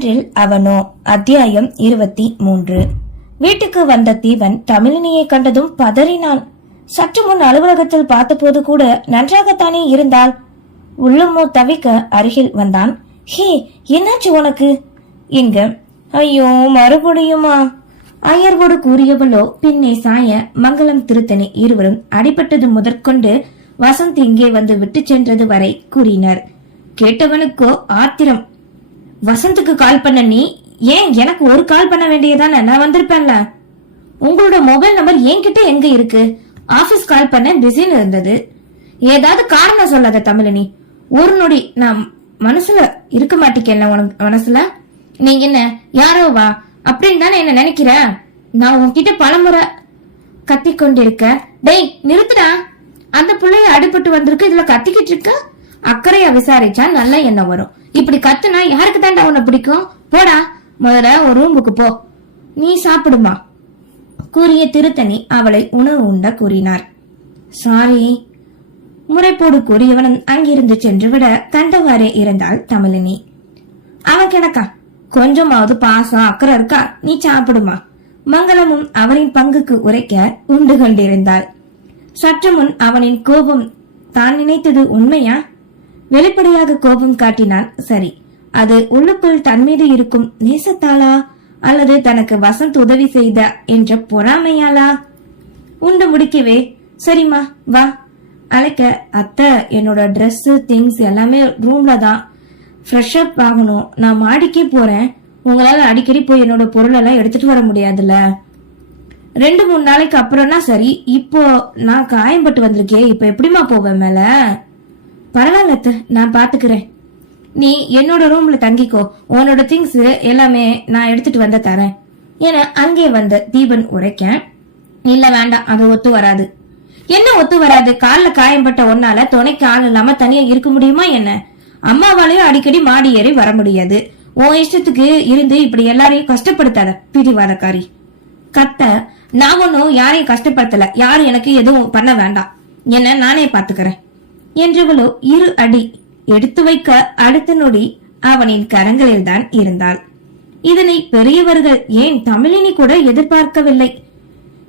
அன்றில் அவனோ அத்தியாயம் இருபத்தி மூன்று. வீட்டுக்கு வந்த தீவன் தமிழினியை கண்டதும் பதறினான். சற்று முன் அலுவலகத்தில் பார்த்தபோது கூட நன்றாகத்தானே இருந்தால்? உள்ளமோ தவிக்க அருகில் வந்தான். ஹே என்னாச்சு உனக்கு? இங்க ஐயோ மறுபடியுமா? ஐயர்வோடு கூறியவளோ பின்னே சாய மங்களம் திருத்தணி இருவரும் அடிபட்டது முதற்கொண்டு வசந்த் இங்கே வந்து விட்டு சென்றது வரை கூறினர். கேட்டவனுக்கோ ஆத்திரம். வசந்துக்கு கால் பண்ண நீ? ஏன் எனக்கு ஒரு கால் பண்ண வேண்டியதானே நான் வந்திருப்பேன்ல. உங்களோட மொபைல் நம்பர் என்கிட்ட எங்க இருக்கு? ஆபீஸ் கால் பண்ண பிஸின்னு இருந்தது. ஏதாவது காரணம் சொல்லாத தமிழினி. ஒரு நொடி நான் மனசுல இருக்க மாட்டேங்கல உனக்கு மனசுல. நீ என்ன யாரோ வா அப்படின்னு தானே என்ன நினைக்கிற? நான் உன்கிட்ட பலமுறை கத்தி கொண்டிருக்க டேய் நிறுத்துடா. அந்த பிள்ளைய அடிபட்டு வந்திருக்கு இதுல கத்திக்கிட்டு இருக்க? அக்கறையா விசாரிச்சா நல்லா எண்ணம் வரும். இப்படி கத்துனா யாருக்கு தாண்டா உன்னை பிடிக்கும்? போடா முதல்ல ஒரு ரூமுக்கு போ. நீ சாப்பிடுமா? கூறிய திருத்தணி அவளை உணவு உண்ட கூறினார். சாரி முறைப்போடு கூறியவனும் அங்கிருந்து சென்று விட கண்டவாறே இருந்தாள் தமிழினி. அவன் கிடக்கா? கொஞ்சமாவது பாசம் அக்கறை இருக்கா? நீ சாப்பிடுமா? மங்களமும் அவனின் பங்குக்கு உரைக்க உண்டு கொண்டிருந்தாள். சற்று முன் அவனின் கோபம் தான் நினைத்தது உண்மையா? வெளிப்படையாக கோபம் காட்டினான். சரி அது உள்ளுக்குள் தன் மீது இருக்கும் நேசத்தாளா அல்லது தனக்கு வசந்த் உதவி செய்த என்ற பொறாமையாளா? உண்டு முடிக்கவே. சரிம்மா வா. அழைக்க அத்தை என்னோட ட்ரெஸ் திங்ஸ் எல்லாமே ரூம்ல தான். ஃப்ரெஷ் அப் ஆகணும். நான் மாடிக்கே போறேன். உங்களால அடிக்கடி போய் என்னோட பொருள் எல்லாம் எடுத்துட்டு வர முடியாதுல்ல. ரெண்டு மூணு நாளைக்கு அப்புறம்னா சரி இப்போ நான் காயம்பட்டு வந்திருக்கே இப்போ எப்படிம்மா போவேன் மேல? பரவாயில்ல நான் பாத்துக்கிறேன். நீ என்னோட ரூம்ல தங்கிக்கோ. உன்னோட திங்ஸ் எல்லாமே நான் எடுத்துட்டு வந்து தரேன். என அங்கே வந்த தீபன் உரைக்க இல்ல வேண்டாம். அது ஒத்து வராது. என்ன ஒத்து வராது? கால்ல காயம்பட்ட ஒன்னால துணைக்கு ஆள் இல்லாம தனியா இருக்க முடியுமா என்ன? அம்மாவாலையும் அடிக்கடி மாடி ஏறி வர முடியாது. உன் இஷ்டத்துக்கு இருந்து இப்படி எல்லாரையும் கஷ்டப்படுத்தாத பிடிவாதக்காரி கத்த நான் ஒன்னும் யாரையும் கஷ்டப்படுத்தல. யாரும் எனக்கு எதுவும் பண்ண வேண்டாம். என்ன நானே பாத்துக்கிறேன். என்றவளோ இரு அடி எடுத்து வைக்க அடுத்த நொடி அவனின் கரங்களில்தான் இருந்தாள். இதனை பெரியவர்கள் ஏன் தமிழினி கூட எதிர்பார்க்கவில்லை?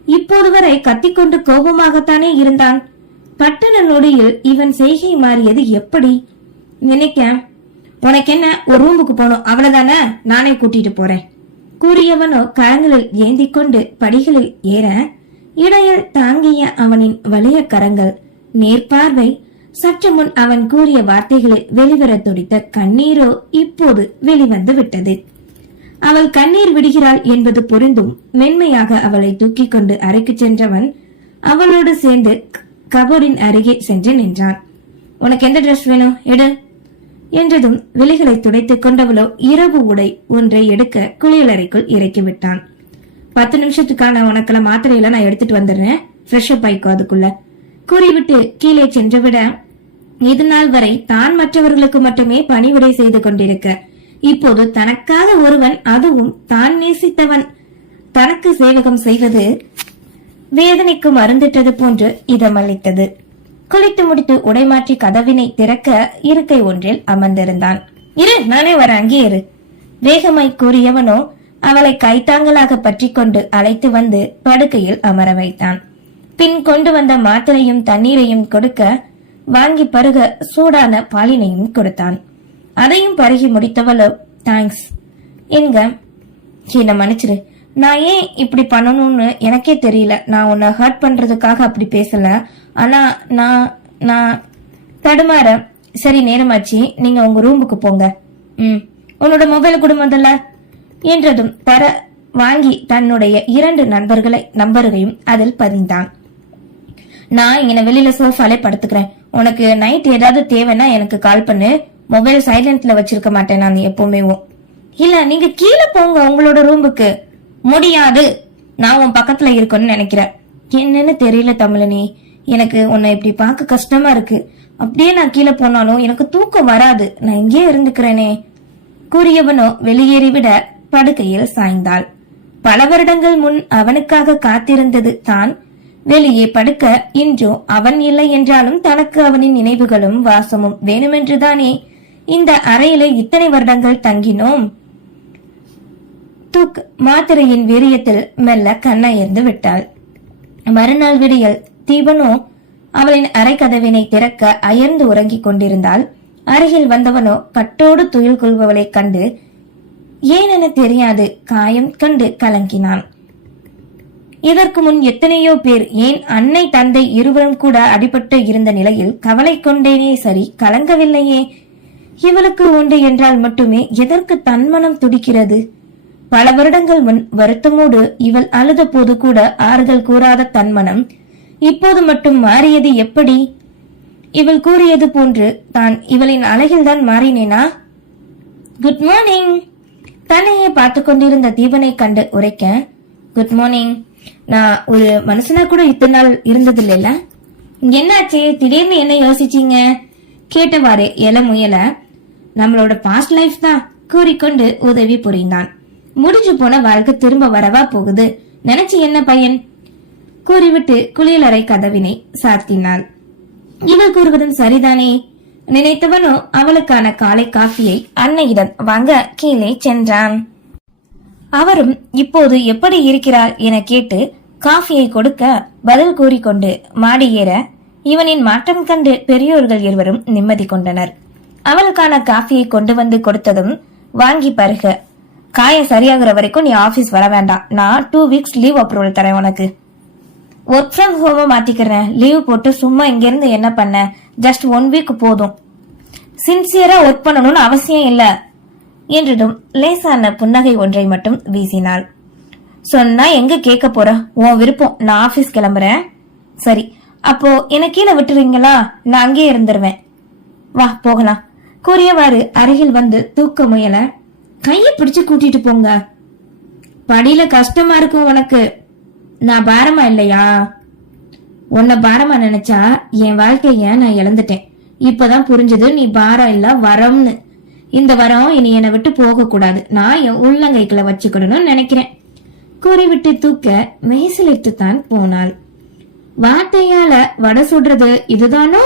இப்போது வரை கத்திக்கொண்டு கோபமாகத்தானே இருந்தான். பட்டண நொடியில் இவன் செய்கை மாறியது எப்படி? நினைக்க உனக்கு என்ன ஒரு ரூமுக்கு போனோம் அவ்வளவுதானே? நானே கூட்டிட்டு போறேன். கூறியவனோ கரங்களில் ஏந்தி கொண்டு படிகளில் ஏற இடையில் தாங்கிய அவனின் வலிய கரங்கள் நேர்பார்வை சற்று முன் அவன் கூறிய வார்த்தைகளில் வெளிவர துடித்த கண்ணீரோ இப்போது வெளிவந்து விட்டது. அவள் கண்ணீர் விடுகிறாள் என்பது புரிந்தும். மென்மையாக அவளை தூக்கிக் கொண்டு அறைக்கு சென்றவன் அவளோடு சேர்ந்து கபோர்டின் அருகே சென்று நின்றான். உனக்கு எந்த ட்ரெஸ் வேணும்? எடு. என்றதும் விலைகளை துடைத்துக் கொண்டவளோ இரவு உடை ஒன்றை எடுக்க குளியலறைக்குள் இறக்கி விட்டான். பத்து நிமிஷத்துக்கான உனக்கெல்லாம் மாத்திரையில நான் எடுத்துட்டு வந்துடுறேன். ஃப்ரெஷ் அப் ஆயிக்கோ அதுக்குள்ள. கூறிவிட்டு கீழே சென்றுவிட இது நாள் வரை தான் மற்றவர்களுக்கு மட்டுமே பணிவிடை செய்து கொண்டிருக்க. இப்போது தனக்காக ஒருவன் அதுவும் தான் நேசித்தவன். தனக்கு சேவகம் செய்வது வேதனைக்கு மருந்திட்டது போன்று இதமளித்தது. குளித்து முடித்து உடைமாற்றி கதவினை திறக்க இருக்கை ஒன்றில் அமர்ந்திருந்தான். இரு நானே வர அங்கே இரு. வேகமாய் கூறியவனோ அவளை கைத்தாங்கலாக பற்றி கொண்டு அழைத்து வந்து படுக்கையில் அமர வைத்தான். பின் கொண்டு வந்த மாத்திரையும் தண்ணீரையும் கொடுக்க வாங்கி பருக சூடான பாலினையும் கொடுத்தான். அதையும் பருகி முடித்தவளோ தேங்க்ஸ் என்க என்ன மன்னிச்சிரு. நான் ஏன் இப்படி பண்ணணும்னு எனக்கே தெரியல. நான் உன்னை ஹர்ட் பண்றதுக்காக அப்படி பேசல. ஆனா நான் நான் தடுமாற சரி நேரமாச்சு. நீங்க உங்க ரூமுக்கு போங்க. ம். உன்னோட மொபைல் கொடு முதல்ல என்றதும் தர வாங்கி தன்னுடைய இரண்டு நண்பர்களை நம்பர்களையும் அதில் பதிந்தான். நான் இங்க வெளியில சோஃபாலே படுத்துக்கிறேன். உனக்கு நைட் ஏதாவது தேவைன்னா எனக்கு கால் பண்ணு. மொபைல் சைலண்ட்ல வச்சிருக்க மாட்டேன் நான் எப்பவுமே. இல்ல நீங்க கீழே போங்க உங்களோட ரூமுக்கு முடியாது. நான் உன் பக்கத்துல இருக்கணும்னு நினைக்கிறேன். என்னன்னு தெரியல தமிழனி. எனக்கு உன்னை இப்படி பார்க்க கஷ்டமா இருக்கு. அப்படியே நான் கீழே போனாலும் எனக்கு தூக்கம் வராது. நான் இங்கேயே இருந்துக்கிறேனே. கூறியவனோ வெளியேறிவிட படுக்கையில் சாய்ந்தாள். பல வருடங்கள் முன் அவனுக்காக காத்திருந்தது தான் வெளியே படுக்க இன்றோ அவன் இல்லை என்றாலும் தனக்கு அவனின் நினைவுகளும் வாசமும் வேணுமென்றுதானே. இந்த அறையிலே இத்தனை வருடங்கள் தங்கினோம்? துக் மாத்திரையின் வீரியத்தில் மெல்ல கண்ணயர்ந்து விட்டாள். மறுநாள் விடியல் தீபனோ அவளின் அரைக்கதவினை திறக்க அயர்ந்து உறங்கிக் கொண்டிருந்தாள். அருகில் வந்தவனோ கட்டோடு துயில் கொள்பவளைக் கண்டு ஏனென தெரியாது? காயம் கண்டு கலங்கினான். இதற்கு முன் எத்தனையோ பேர் ஏன் அன்னை தந்தை இருவரும் கூட அடிபட்டு இருந்த நிலையில் கவலை கொண்டேனே சரி கலங்கவில்லையே? இவளுக்கு உண்டு என்றால் மட்டுமே எதற்கு தன்மனம் துடிக்கிறது? பல வருடங்கள் முன் வருத்தமோடு இவள் அழுத போது கூட ஆறுதல் கூறாத தன்மனம் இப்போது மட்டும் மாறியது எப்படி? இவள் கூறியது போன்று தான் இவளின் அழகில்தான் மாறினேனா? குட் மார்னிங் தன்னையே பார்த்து கொண்டிருந்த தீபனை கண்டு உரைக்க குட் மார்னிங் நான் ஒரு மனுஷனா கூட இத்தனை நாள் இருந்தது இல்லைல்ல என்னாச்சு? திடீர்னு என்ன யோசிச்சீங்க? கேட்டவாறு எல முயல. நம்மளோட பாஸ்ட் லைஃப் தான் கூறிக்கொண்டு உதவி புரிந்தான். முடிஞ்சு போன வாழ்க்கை திரும்ப வரவா போகுது? நினைச்சு என்ன பையன்? கூறிவிட்டு குளியலறை கதவினை சாத்தினாள். இவள் கூறுவதும் சரிதானே? நினைத்தவனோ அவளுக்கான காலை காஃபியை அன்னையிடம் வாங்க கீழே சென்றான். அவரும் இப்போது எப்படி இருக்கிறார்? என கேட்டு காஃபியை கொடுக்க பதில் கூறிக்கொண்டு மாடி ஏற இவனின் மாற்றம் கண்டு பெரியோர்கள் இருவரும் நிம்மதி கொண்டனர். அவளுக்கான காஃபியை கொண்டு வந்து கொடுத்ததும் வாங்கி பருக காயம் சரியாகிற வரைக்கும் நீ ஆபீஸ் வர வேண்டாம். நான் டூ வீக்ஸ் லீவ் அப்ரூவல் தரேன் உனக்கு. ஒர்க் ஃப்ரம் ஹோம மாத்திக்கிறேன். லீவ் போட்டு சும்மா இங்க இருந்து என்ன பண்ண? ஜஸ்ட் ஒன் வீக் போதும். சின்சியரா ஒர்க் பண்ணணும்னு அவசியம் இல்லை. என்றதும் லேசான புன்னகை ஒன்றை மட்டும் வீசினாள். சொன்னா எங்க கேட்க போற? உன் விருப்பம். நான் ஆபீஸ் கிளம்புறேன். சரி. அப்போ என்ன கீழே விட்டுறீங்களா? நான் அங்கேயே இருந்துருவேன். வா போகலாம். கூறியவாறு அருகில் வந்து தூக்க முயல கையை பிடிச்சு கூட்டிட்டு போங்க. படியில கஷ்டமா இருக்கும் உனக்கு. நான் பாரமா இல்லையா? உன்னை பாரமா நினைச்சா என் வாழ்க்கைய நான் இழந்துட்டேன். இப்பதான் புரிஞ்சது நீ பாரம் இல்ல வரம்னு. இந்த வரம் இனி என்னை விட்டு போக கூடாது நான் என் உள்ளங்கைக்குள்ள வச்சுக்கணும்னு நினைக்கிறேன். கூறிவிட்டு தூக்க மெய்சிலிட்டு தான் போனாள். வார்த்தையால வடை சுடுறது இதுதானோ?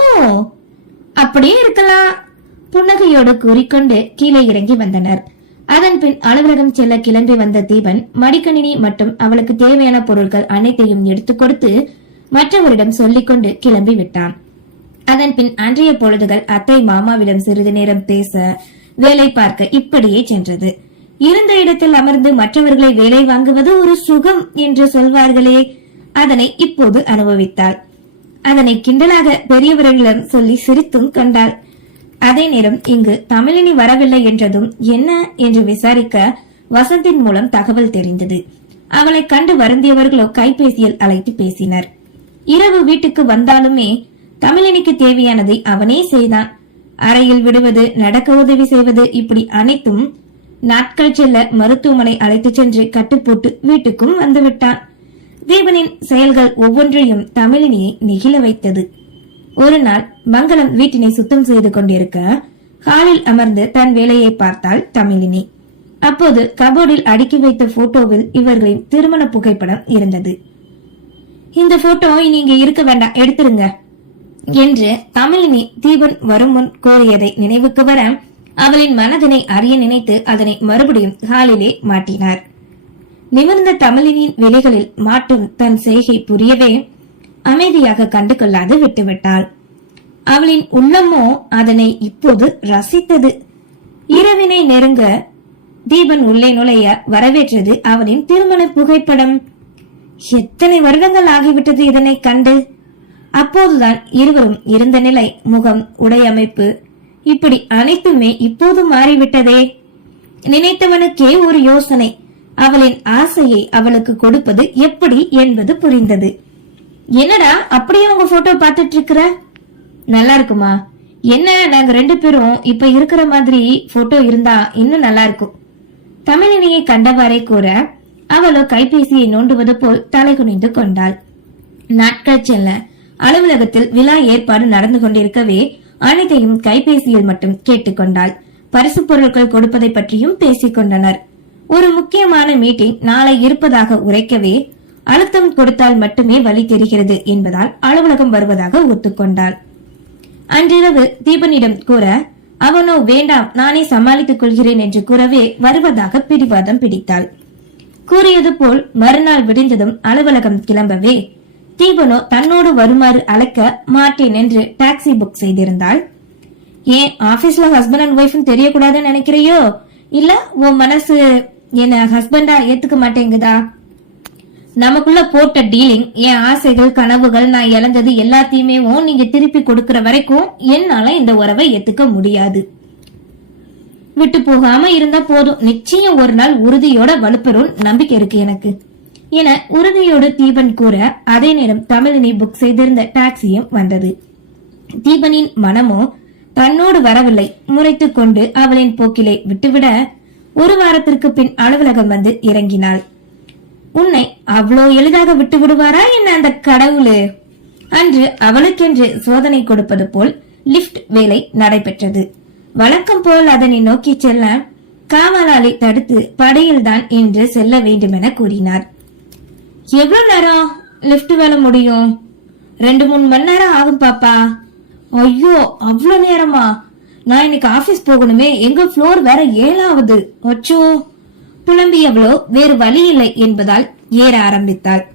அப்படியே இருக்கலாம். புன்னகையோடு கூறிக்கொண்டு கீழே இறங்கி வந்தனர். அதன் பின் அலுவலகம் செல்ல கிளம்பி வந்த தீபன் மடிக்கணினி மற்றும் அவளுக்கு தேவையான பொருட்கள் அனைத்தையும் எடுத்து கொடுத்து மற்றவரிடம் சொல்லிக்கொண்டு கிளம்பி விட்டான். அதன் பின் அன்றைய பொழுதுகள் அத்தை மாமாவிடம் சிறிது நேரம் பேச வேலை பார்க்க இப்படியே சென்றது. இருந்த இடத்தில் அமர்ந்து மற்றவர்களை வேலை வாங்குவது ஒரு சுகம் என்று சொல்வார்களே அதனை இப்போது அனுபவித்தாள். அதனை கிண்டலாக பெரியவர்களிடம் சொல்லி சிரித்தும் கண்டாள். அதே நேரம் இங்கு தமிழினி வரவில்லை என்றதும் என்ன என்று விசாரிக்க வசந்தின் மூலம் தகவல் தெரிந்தது. அவளை கண்டு வருந்தியவர்களோ கைபேசியில் அழைத்து பேசினர். இரவு வீட்டுக்கு வந்தாலுமே தமிழினிக்கு தேவையானதை அவனே செய்தான். அறையில் விடுவது நடக்க உதவி செய்வது இப்படி அனைத்தும் நாட்கள் செல்ல மருத்துவமனை அழைத்துச் சென்று கட்டுப்போட்டு வீட்டுக்கும் வந்துவிட்டான். தீபனின் செயல்கள் ஒவ்வொன்றையும் தமிழினியை நெகிழ வைத்தது. ஒரு நாள் மங்களம் வீட்டினை சுத்தம் செய்து கொண்டிருக்க ஹாலில் அமர்ந்து தன் வேலையை பார்த்தாள் தமிழினி. அப்போது கபோர்டில் அடுக்கி வைத்த போட்டோவில் இவர்களின் திருமண புகைப்படம் இருந்தது. இந்த போட்டோ நீங்க இருக்க வேண்டாம் எடுத்துருங்க. என்று தமிழினி தீபன் வரும் முன் கோரியதை நினைவுக்கு வர அவளின் மனதினை அறிய நினைத்து அதனை மறுபடியும் ஹாலிலே மாட்டினார். நிமிர்ந்த தமிழினின் விலைகளில் மாட்டும் தன் செய்கை புரியவே அமைதியாக கண்டு கொள்ளாது விட்டுவிட்டாள். அவளின் உள்ளமோ அதனை இப்போது ரசித்தது. இரவினை நெருங்க தீபன் உள்ளே நுழைய வரவேற்றது அவளின் திருமண புகைப்படம். எத்தனை வருடங்கள் ஆகிவிட்டது இதனை கண்டு? அப்போதுதான் இருவரும் இருந்த நிலை முகம் உடை அமைப்பு. இப்படி அனைத்துமே இப்போது மாறிவிட்டதே. நினைத்தவனுக்கே ஒரு யோசனை. அவளின் ஆசையை அவளுக்கு கொடுப்பது எப்படி என்பது புரிந்தது. என்னடா அப்படியே உங்க போட்டோ பார்த்துட்டு இருக்கிற நல்லா இருக்குமா என்ன நாங்க ரெண்டு பேரும் இப்ப இருக்கிற மாதிரி போட்டோ இருந்தா இன்னும் நல்லா இருக்கும் தமிழினியை கண்டவாறே கூற அவளோ கைபேசியை நோண்டுவது போல் தலை குனிந்து கொண்டாள். நாட்கள் செல்ல. அலுவலகத்தில் விழா ஏற்பாடு நடந்து கொண்டிருக்கவே அனைத்தையும் கைபேசியில் மட்டும் கேட்டுக்கொண்டாள் பரிசு பொருட்கள் கொடுப்பதை பற்றியும் பேசிக் கொண்டனர். ஒரு முக்கியமான மீட்டிங் நாளை இருப்பதாக உரைக்கவே அழுத்தம் கொடுத்தால் மட்டுமே வழி தெரிகிறது என்பதால் அலுவலகம் வருவதாக ஒத்துக்கொண்டாள். அன்றிரவு தீபனிடம் கூற அவனோ வேண்டாம் நானே சமாளித்துக் கொள்கிறேன் என்று கூறவே வருவதாக பிடிவாதம் பிடித்தாள். கூறியது போல் மறுநாள் விடிந்ததும் அலுவலகம் கிளம்பவே ஸ்டீபனோ தன்னோடு வருமாறு அழைக்க மாட்டேன் என்று டாக்ஸி புக் செய்திருந்தாள். ஏன் ஆபீஸ்ல ஹஸ்பண்ட் அண்ட் ஒய்ஃப்னு தெரியக்கூடாதுன்னு நினைக்கிறையோ? இல்ல உன் மனசு என்ன ஹஸ்பண்டா ஏத்துக்க மாட்டேங்குதா? நமக்குள்ள போட்ட டீலிங் என் ஆசைகள் கனவுகள் நான் இழந்தது எல்லாத்தையுமே நீங்க திருப்பி கொடுக்கற வரைக்கும் என்னால இந்த உறவை ஏத்துக்க முடியாது. விட்டு போகாம இருந்தா போதும். நிச்சயம் ஒரு நாள் உறுதியோட வலுப்பெறும் நம்பிக்கை இருக்கு எனக்கு. என உறுதியோடு தீபன் கூற அதே நேரம் தமிழினி புக் செய்திருந்த டாக்ஸியும் வந்தது. தீபனின் மனமோ தன்னோடு வரவில்லை. முறைத்துக் கொண்டு அவளின் போக்கிலே விட்டுவிட ஒரு வாரத்திற்கு பின் அலுவலகம் வந்து இறங்கினாள். உன்னை அவ்வளோ எளிதாக விட்டு விடுவாரா என்ன அந்த கடவுளு? அன்று அவளுக்கென்று சோதனை கொடுப்பது போல் லிஃப்ட் வேலை நடைபெற்றது. வழக்கம் போல் அதனை நோக்கி செல்ல காவலாளி தடுத்து படையில்தான் இன்று செல்ல வேண்டுமென கூறினார். எவ்வளவு நேரம் லிஃப்ட் வேலை முடியும்? ரெண்டு மூணு மணி நேரம் ஆகும் பாப்பா. ஐயோ அவ்வளவு நேரமா? நான் இன்னைக்கு ஆபீஸ் போகணுமே. எங்க ஃப்ளோர் வேற ஏழாவது. அச்சோ. புலம்பியவளோ வேறு வழி இல்லை என்பதால் ஏற ஆரம்பித்தாள்.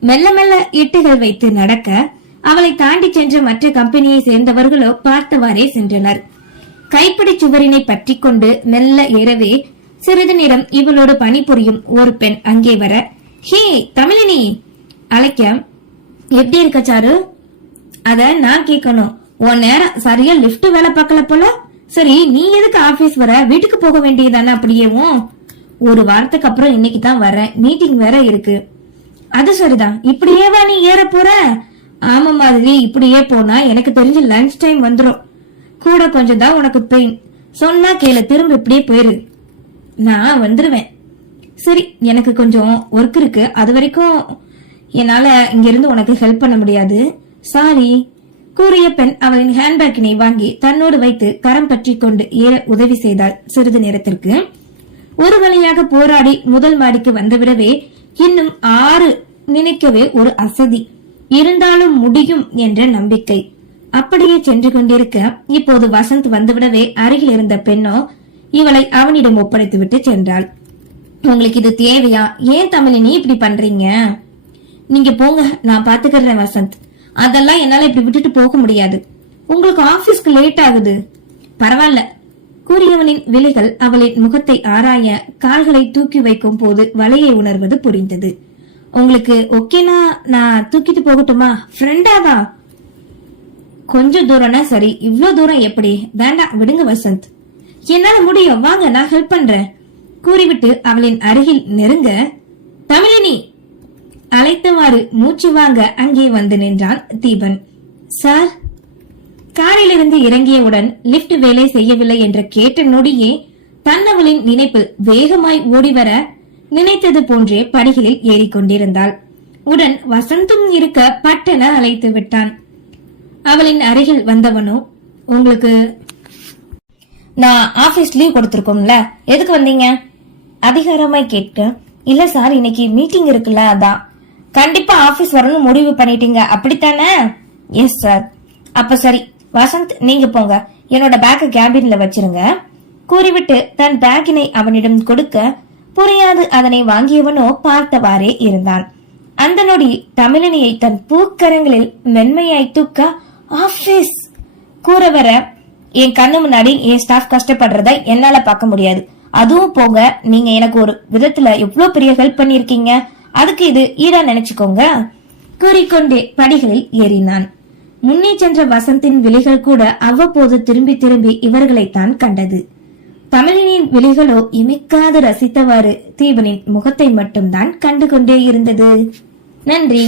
மெல்ல மெல்ல இட்டுகள் வைத்து நடக்க அவளை தாண்டி சென்ற மற்ற கம்பெனியை சேர்ந்தவர்களோ பார்த்தவாறே சென்றனர். கைப்பிடி சுவரினை பற்றி கொண்டு மெல்ல ஏறவே சிறிது நேரம் இவளோடு பணிபுரியும் ஒரு பெண் அங்கே வர ஹே தமிழினி. அழைக்க. எப்படி இருக்க சாரு? அத நான் கேட்கணும் உன் நேரம் சரியா லிப்ட் வேலை பார்க்கல போல? சரி நீ எதுக்கு ஆபீஸ் வர? வீட்டுக்கு போக வேண்டியதானே அப்படியேவும் ஒரு வாரத்துக்கு அப்புறம் இன்னைக்கு தான் வரேன். மீட்டிங் வேற இருக்கு. அது சரிதான். இப்படியேவா நீ ஏற போற? ஆமா மாதிரி இப்படியே போனா எனக்கு தெரிஞ்சு லஞ்ச் டைம் வந்துடும் கூட கொஞ்சம் தான் உனக்கு பெயின் சொன்னா கேளு திரும்ப இப்படியே போயிரு. நான் வந்துருவேன். சரி எனக்கு கொஞ்சம் ஒர்க் இருக்கு. அது வரைக்கும் என்னால இங்கிருந்து உனக்கு ஹெல்ப் பண்ண முடியாது. சாரி கூறிய பெண் அவளின் ஹேண்ட்பேக்கினை வாங்கி தன்னோடு வைத்து கரம் பற்றி கொண்டு ஏற உதவி செய்தாள் சிறிது நேரத்திற்கு. ஒரு வழியாக போராடி முதல் மாடிக்கு வந்துவிடவே இன்னும் ஆறு நினைக்கவே ஒரு அசதி. இருந்தாலும் முடியும் என்ற நம்பிக்கை. அப்படியே சென்று கொண்டிருக்க இப்போது வசந்த் வந்துவிடவே அருகில் இருந்த பெண்ணோ இவளை அவனிடம் ஒப்படைத்துவிட்டு சென்றாள். உங்களுக்கு இது தேவையா? ஏன் தமிழினி இப்படி பண்றீங்க? நீங்க போங்க நான் பாத்துக்கிறேன் வசந்த். அதெல்லாம் என்னால இப்படி விட்டுட்டு போக முடியாது. உங்களுக்கு ஆபீஸ்க்கு லேட் ஆகுது. பரவாயில்ல. கூறியவனின் விலைகள் அவளின் முகத்தை ஆராய கால்களை தூக்கி வைக்கும் போது வலையை உணர்வது புரிந்தது. உங்களுக்கு ஓகேனா நான் தூக்கிட்டு போகட்டுமா? ஃப்ரெண்டாவா கொஞ்சம் தூரம்னா சரி. இவ்ளோ தூரம் எப்படி? வேண்டாம் விடுங்க வசந்த். என்னால முடியும். வாங்க நான் ஹெல்ப் பண்றேன். கூறிவிட்டு அவளின் அருகில் நெருங்க தமிழினி! அழைத்தவாறு மூச்சு வாங்க அங்கே வந்து நின்றான் தீபன். சார்! காரிலிருந்து இறங்கியவுடன் லிப்ட் வேலை செய்யவில்லை என்று கேட்ட நொடியே தன்னவளின் நினைப்பு வேகமாய் ஓடிவர நினைத்தது போன்றே படிகளில் ஏறிக்கொண்டிருந்தாள். உடன் வசந்தும் இருக்க பட்டென அழைத்து விட்டான். அவளின் அருகில் வந்தவனோ? உங்களுக்கு நான் ஆபீஸ் லீவ் கொடுத்திருக்கோம்ல. எதுக்கு வந்தீங்க? அதிகாரமாய் கேட்க இல்ல சார் இன்னைக்கு மீட்டிங் இருக்குல்ல அதான். கண்டிப்பா ஆபீஸ் வரணும் முடிவு பண்ணிட்டீங்க. அப்படித்தானே? எஸ் சார் அப்ப சரி வசந்த் நீங்க போங்க. என்னோட பேக்க கேபின்ல வச்சிருங்க. கூறிவிட்டு தன் பேக்கினை அவனிடம் கொடுக்க புரியாது அதனை வாங்கியவனோ பார்த்தவாறே இருந்தான். அந்த நொடி தமிழனியை தன் பூக்கரங்களில் மென்மையாய் தூக்க ஆபீஸ் கூற வர என் கண்ணு முன்னாடி என் ஸ்டாஃப் கஷ்டப்படுறத என்னால பார்க்க முடியாது. அதுவும் போக நீங்க எனக்கு ஒரு விதத்துல எவ்வளவு பெரிய ஹெல்ப் பண்ணிருக்கீங்க அதுக்கு இது ஈடா நினைச்சுக்கோங்க. கூறிக்கொண்டே படிகளில் ஏறினான். முன்னே சென்ற வசந்தின் விழிகள் கூட அவ்வப்போது திரும்பி திரும்பி இவர்களைத்தான் கண்டது. தமிழினின் விழிகளோ இமைக்காது ரசித்தவாறு தீபனின் முகத்தை மட்டும்தான் கண்டு கொண்டே இருந்தது. நன்றி.